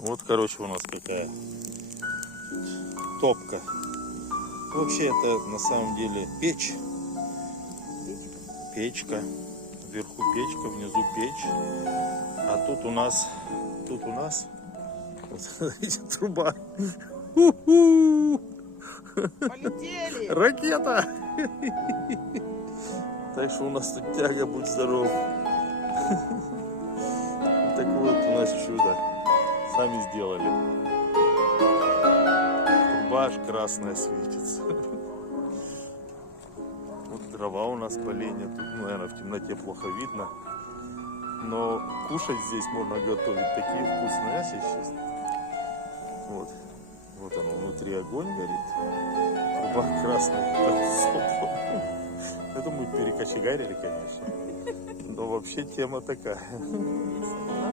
Вот, короче, у нас какая топка. Вообще это на самом деле печь. Печка. Вверху печка, внизу печь. А тут у нас вот, смотрите, труба. Полетели! Ракета! Так что у нас тут тяга, будь здоров. Такое вот у нас чудо. Сами сделали. Труба аж красная светится. Вот дрова у нас поленья. Тут, наверное, в темноте плохо видно. Но кушать здесь можно готовить такие вкусные, если честно. Вот. Вот оно, внутри огонь горит. Труба красная. Это мы перекочегарили, конечно. Но вообще тема такая.